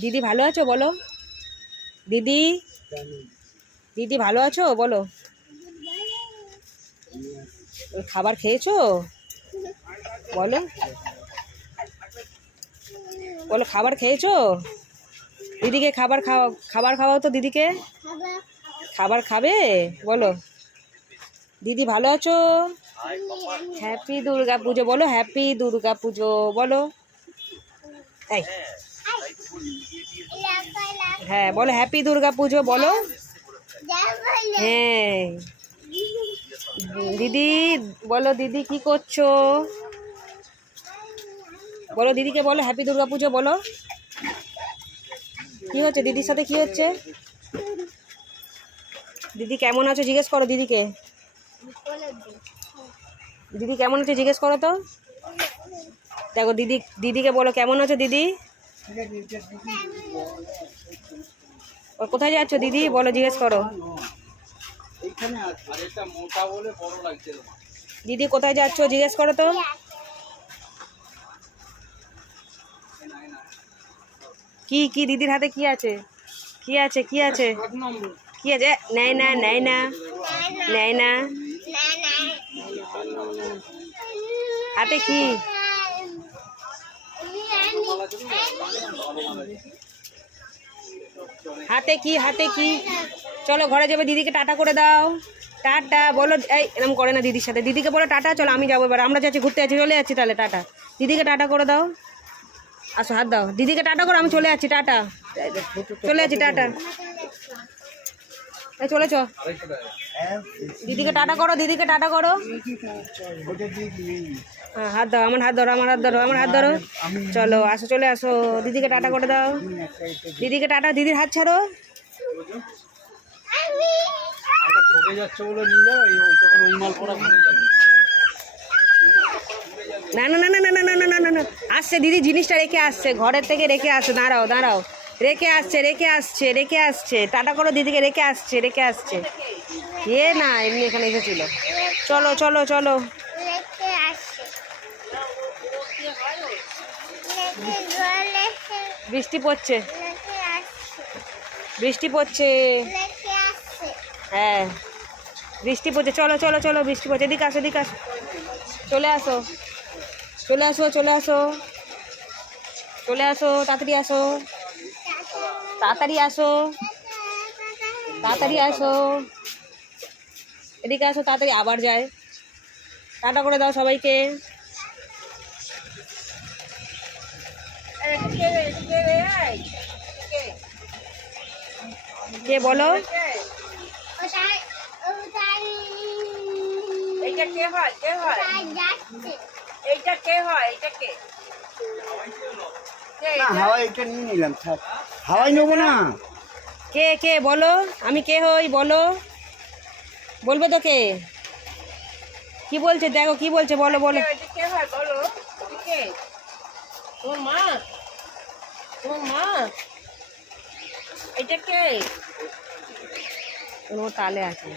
দিদি ভালো আছো বলো? দিদি দিদি ভালো আছো বলো? খাবার খেয়েছো বলো? বলো খাবার খেয়েছো? দিদিকে খাবার খাওয়াও তো দিদিকে। খাবার খাবে বলো? দিদি ভালো আছো? হ্যাপি দুর্গা পুজো বলো, হ্যাপি দুর্গা পুজো বলো। তাই হ্যাঁ বলো, হ্যাপি দুর্গা পুজো বলো। হ্যাঁ দিদি বলো, দিদি কি করছো বলো? দিদিকে বলো হ্যাপি দুর্গা পুজো বলো। কি হচ্ছে দিদির সাথে, কি হচ্ছে? দিদি কেমন আছো জিজ্ঞেস করো দিদিকে। দিদি কেমন আছে জিজ্ঞেস করো তো। দেখো দিদিকে বলো কেমন আছো দিদি। কোথায় যাচ্ছ দিদি বলো, জিজ্ঞেস করো। দিদি কোথায় যাচ্ছ জিজ্ঞেস করো তো। কি কি দিদির হাতে কি আছে? কি আছে কি আছে কি আছে? নেয় না নেয় না নেয় না। হাতে কি? হাতে কি? হাতে কি? চলো ঘরে যাবে, দিদিকে টাটা করে দাও। টাটা বলো। এই এরকম করে না দিদির সাথে। দিদিকে বলো টাটা, চলো আমি যাবো এবার, আমরা যাচ্ছি ঘুরতে যাচ্ছি, চলে যাচ্ছি তাহলে। টাটা দিদিকে টাটা করে দাও। আসো হাত দাও, দিদিকে টাটা করো, আমি চলে যাচ্ছি। টাটা চলে যাচ্ছি, টাটা। এই চলেছ, দিদিকে টাটা করো, দিদিকে টাটা করো। হ্যাঁ হাত দাও, আমার হাত ধরো, আমার হাত ধরো, আমার হাত ধরো। চলো আসো, চলে আসো, দিদিকে টাটা করে দাও। দিদিকে টাটা, দিদির হাত ছাড়ো। না না না না না না না না না না, আসছে দিদি, জিনিসটা রেখে আসছে, ঘরের থেকে রেখে আসছে। দাঁড়াও দাঁড়াও, রেখে আসছে রেখে আসছে রেখে আসছে। টাটা করো দিদিকে, রেখে আসছে রেখে আসছে। এ না এমনি এখানে এসেছিল। চলো চলো চলো। বৃষ্টি পড়ছে, বৃষ্টি পড়ছে। হ্যাঁ বৃষ্টি পড়ছে, চলো চলো চলো, বৃষ্টি পড়ছে। এদিকে আসো, এদিকে আসো, চলে আসো চলে আসো চলে আসো চলে আসো, তাড়াতাড়ি আসো, তাড়াতাড়ি আসো, তাড়াতাড়ি আসো, এদিকে আসো তাড়াতাড়ি। আবার যায়, টাটা করে দাও সবাইকে। কে বলো? এইটা কে হয়? কে হয় এইটা? কে হয় এইটা? কে? হাওয়াই এটা নিয়ে নিলাম, হাওয়াই নেবো না। কে কে বলো, আমি কে হই বলো, বলবে তো কে? কি বলছে দেখো, কি বলছে বলো বলো। কে হয় বলো? কে? তোমার মা? তোমার মা? এটা কে? কোনো তালে আছে।